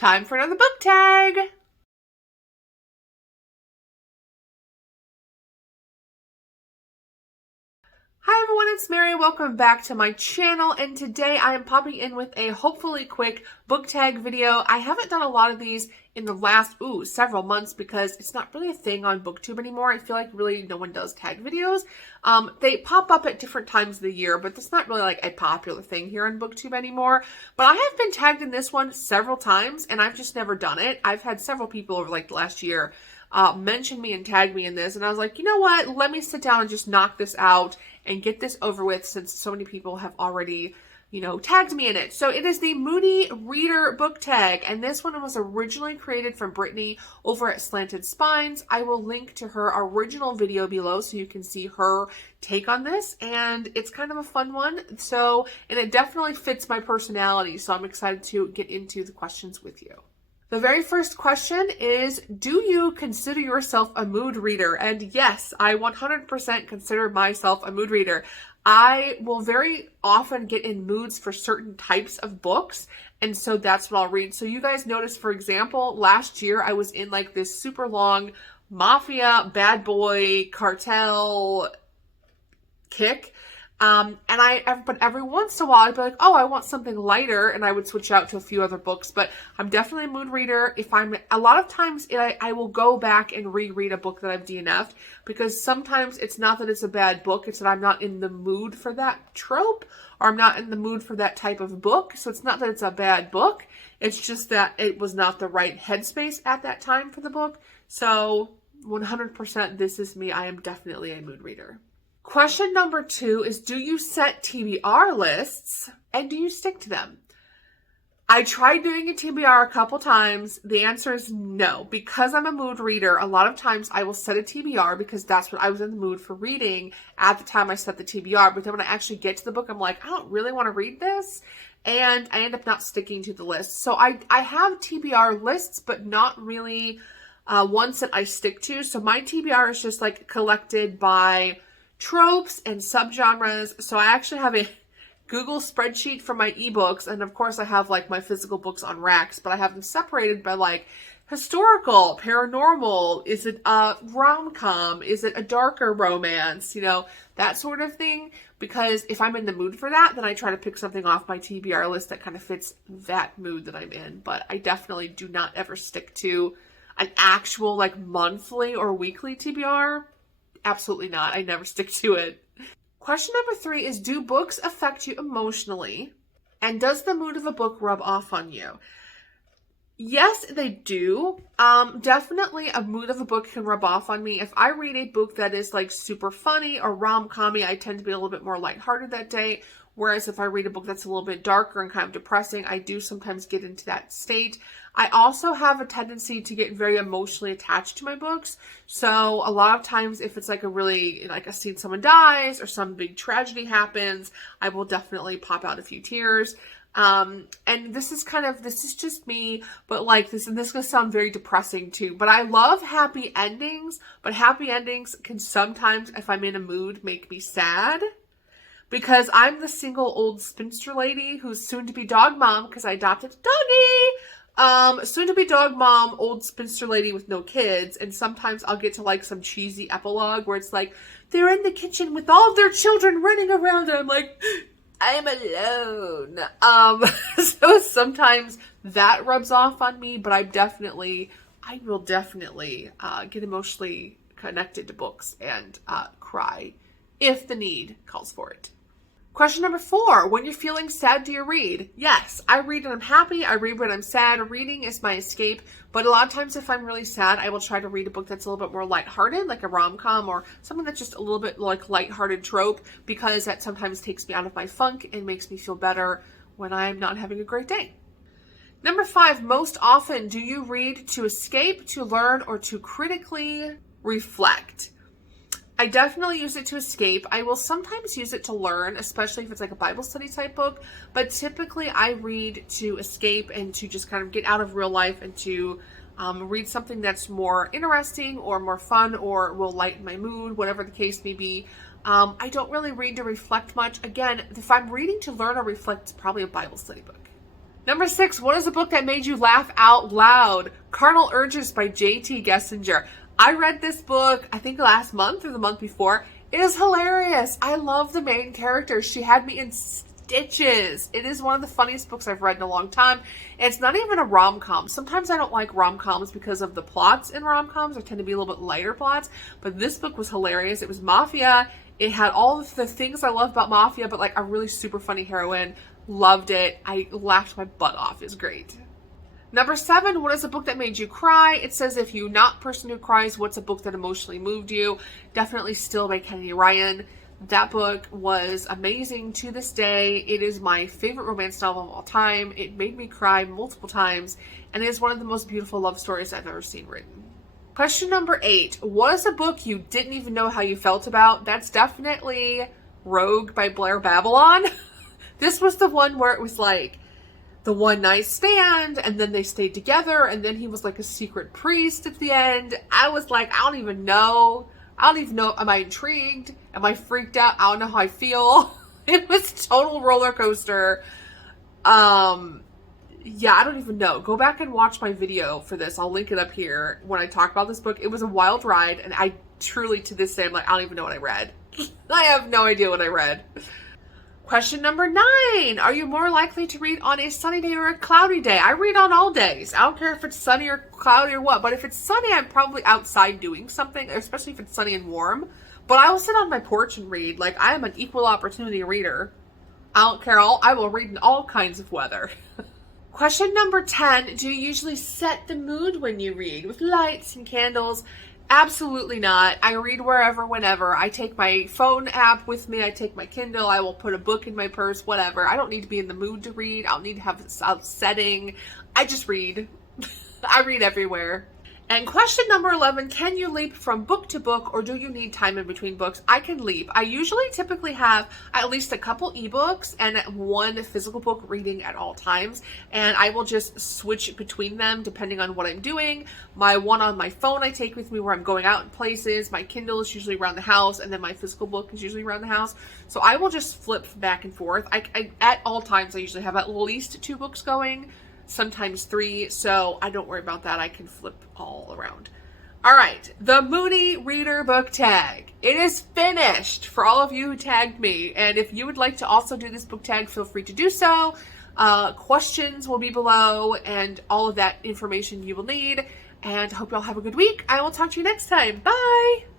Time for another book tag. Hi everyone, it's Mary. Welcome back to my channel, and today I am popping in with a hopefully quick book tag video. I haven't done a lot of these in the last several months because it's not really a thing on BookTube anymore. I feel like really no one does tag videos. They pop up at different times of the year, but that's not really like a popular thing here on BookTube anymore. But I have been tagged in this one several times and I've just never done it. I've had several people over like the last year mention me and tag me in this, and I was like, you know what, let me sit down and just knock this out and get this over with since so many people have already, tagged me in it. So it is the Moody Reader book tag, and this one was originally created from Brittany over at Slanted Spines. I will link to her original video below so you can see her take on this, and it's kind of a fun one. So, and it definitely fits my personality, so I'm excited to get into the questions with you. The very first question is, do you consider yourself a mood reader? And yes, I 100% consider myself a mood reader. I will very often get in moods for certain types of books, and so that's what I'll read. So you guys notice, for example, last year I was in like this super long mafia, bad boy, cartel kick. But every once in a while I'd be like, oh, I want something lighter, and I would switch out to a few other books. But I'm definitely a mood reader. A lot of times I will go back and reread a book that I've DNF'd, because sometimes it's not that it's a bad book, it's that I'm not in the mood for that trope, or I'm not in the mood for that type of book. So it's not that it's a bad book, it's just that it was not the right headspace at that time for the book. So 100% this is me. I am definitely a mood reader. Question number 2 is, do you set TBR lists and do you stick to them? I tried doing a TBR a couple times. The answer is no. Because I'm a mood reader, a lot of times I will set a TBR because that's what I was in the mood for reading at the time I set the TBR. But then when I actually get to the book, I'm like, I don't really want to read this. And I end up not sticking to the list. So I have TBR lists, but not really ones that I stick to. So my TBR is just like collected by tropes and subgenres. So I actually have a Google spreadsheet for my ebooks, and of course I have like my physical books on racks, but I have them separated by like historical, paranormal, is it a rom-com, is it a darker romance, that sort of thing. Because if I'm in the mood for that, then I try to pick something off my TBR list that kind of fits that mood that I'm in. But I definitely do not ever stick to an actual like monthly or weekly TBR. Absolutely not. I never stick to it. Question number 3 is, do books affect you emotionally? And does the mood of a book rub off on you? Yes, they do. Definitely a mood of a book can rub off on me. If I read a book that is like super funny or rom-com-y, I tend to be a little bit more lighthearted that day. Whereas if I read a book that's a little bit darker and kind of depressing, I do sometimes get into that state. I also have a tendency to get very emotionally attached to my books. So a lot of times if it's like a scene someone dies or some big tragedy happens, I will definitely pop out a few tears. And this is just me, but like this, and this is going to sound very depressing too, but I love happy endings, but happy endings can sometimes, if I'm in a mood, make me sad. Because I'm the single old spinster lady who's soon to be dog mom because I adopted a doggy. Soon to be dog mom, old spinster lady with no kids. And sometimes I'll get to like some cheesy epilogue where it's like, they're in the kitchen with all of their children running around. And I'm like, I'm alone. So sometimes that rubs off on me, but I will definitely get emotionally connected to books and cry if the need calls for it. Question number 4, when you're feeling sad, do you read? Yes, I read when I'm happy. I read when I'm sad. Reading is my escape. But a lot of times if I'm really sad, I will try to read a book that's a little bit more lighthearted, like a rom-com or something that's just a little bit like lighthearted trope, because that sometimes takes me out of my funk and makes me feel better when I'm not having a great day. Number 5, most often, do you read to escape, to learn, or to critically reflect? I definitely use it to escape. I will sometimes use it to learn, especially if it's like a Bible study type book. But typically I read to escape and to just kind of get out of real life and to read something that's more interesting or more fun or will lighten my mood, whatever the case may be. I don't really read to reflect much. Again, if I'm reading to learn or reflect, it's probably a Bible study book. Number 6, what is a book that made you laugh out loud? Carnal Urges by J.T. Gessinger. I read this book, I think last month or the month before. It is hilarious. I love the main character. She had me in stitches. It is one of the funniest books I've read in a long time. And it's not even a rom-com. Sometimes I don't like rom-coms because of the plots in rom-coms. They tend to be a little bit lighter plots. But this book was hilarious. It was mafia. It had all of the things I love about mafia, but like a really super funny heroine. Loved it. I laughed my butt off. It's great. Number 7, what is a book that made you cry? It says, if you're not a person who cries, what's a book that emotionally moved you? Definitely Still by Kennedy Ryan. That book was amazing to this day. It is my favorite romance novel of all time. It made me cry multiple times, and it is one of the most beautiful love stories I've ever seen written. Question number 8, what is a book you didn't even know how you felt about? That's definitely Rogue by Blair Babylon. This was the one where it was like the one night stand, and then they stayed together, and then he was like a secret priest at the end. I was like, I don't even know. Am I intrigued? Am I freaked out? I don't know how I feel. It was a total roller coaster. Yeah, I don't even know. Go back and watch my video for this. I'll link it up here when I talk about this book. It was a wild ride, and I truly, to this day, I'm like, I don't even know what I read. I have no idea what I read. Question number 9. Are you more likely to read on a sunny day or a cloudy day? I read on all days. I don't care if it's sunny or cloudy or what, but if it's sunny, I'm probably outside doing something, especially if it's sunny and warm. But I will sit on my porch and read. Like, I am an equal opportunity reader. I don't care. I will read in all kinds of weather. Question number 10. Do you usually set the mood when you read with lights and candles? Absolutely not. I read wherever, whenever. I take my phone app with me. I take my Kindle. I will put a book in my purse, whatever. I don't need to be in the mood to read. I don't need to have a setting. I just read. I read everywhere. And question number 11, can you leap from book to book, or do you need time in between books? I can leap. I usually typically have at least a couple ebooks and one physical book reading at all times, and I will just switch between them depending on what I'm doing. My one on my phone I take with me where I'm going out in places. My Kindle is usually around the house, and then my physical book is usually around the house. So I will just flip back and forth. I at all times, I usually have at least 2 books going, sometimes 3, so I don't worry about that. I can flip all around. All right, the Moody Reader book tag. It is finished for all of you who tagged me, and if you would like to also do this book tag, feel free to do so. Questions will be below, and all of that information you will need, and I hope you all have a good week. I will talk to you next time. Bye!